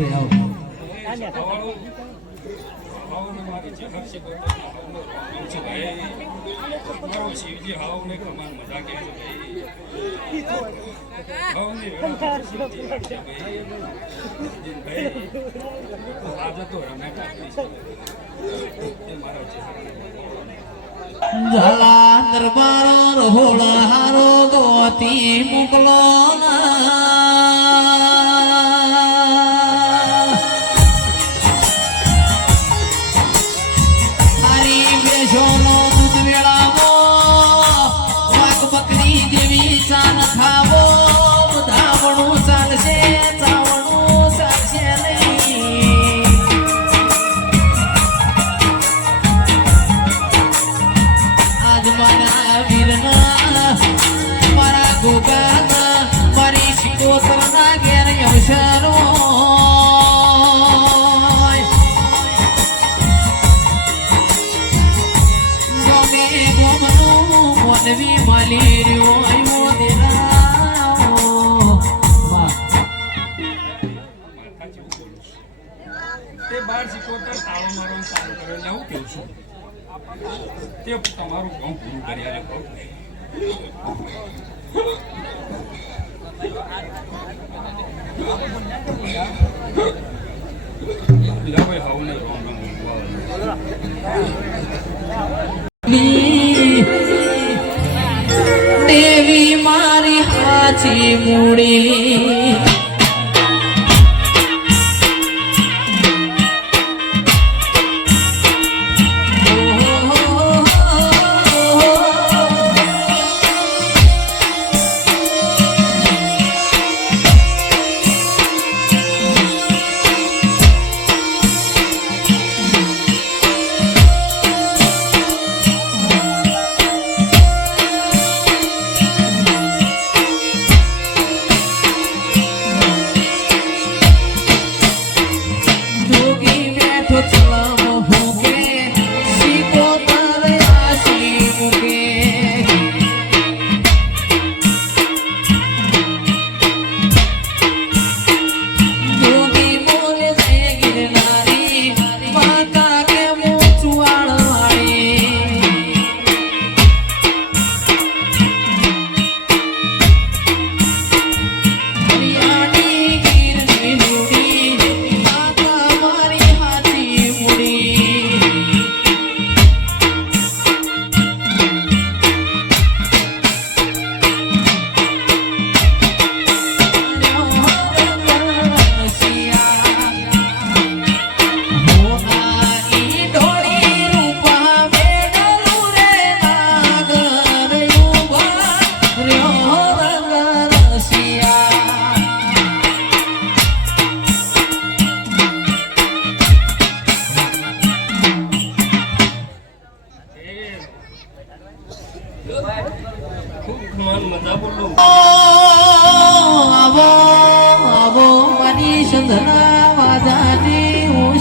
ભાઈ આવો જલા દરબાર હોળા હારો દોતી મોકલો સાચી તે બાર સિકોતર તાળો મારવાનું ચાલુ કર્યો એટલે હું કહું છું, તે તમારું ઘઉં પૂરું કર્યા લખો દેવી મારી હાચી મૂડી.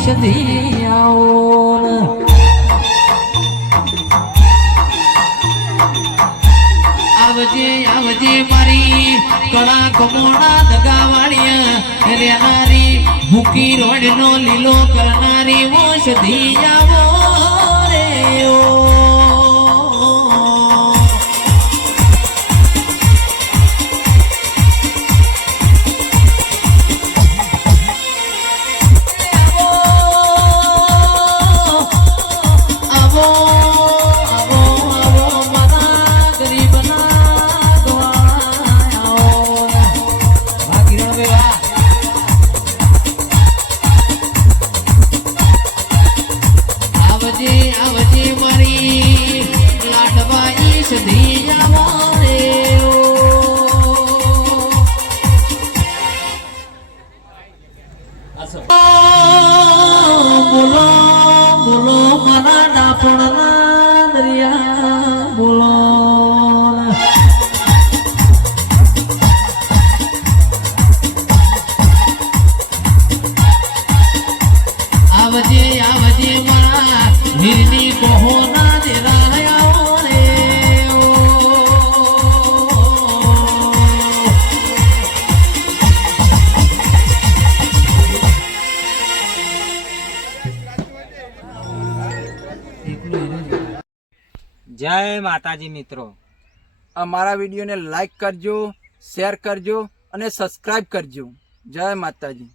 ઔષધી આવો આવજે આવજે મારી કળા કમોડા દગાવાળિયા રેનારી ભૂકી રોડનો લીલો કરનારી ઔષધી આવો રે ઓ. બોલો બોલો મારા ડાપણના દરિયા બોલો આવજે આવજે મારા વીરની જય માતાજી મિત્રો. અમારા વિડીયોને લાઈક કરજો શેર કરજો અને સબસ્ક્રાઈબ કરજો. જય માતાજી.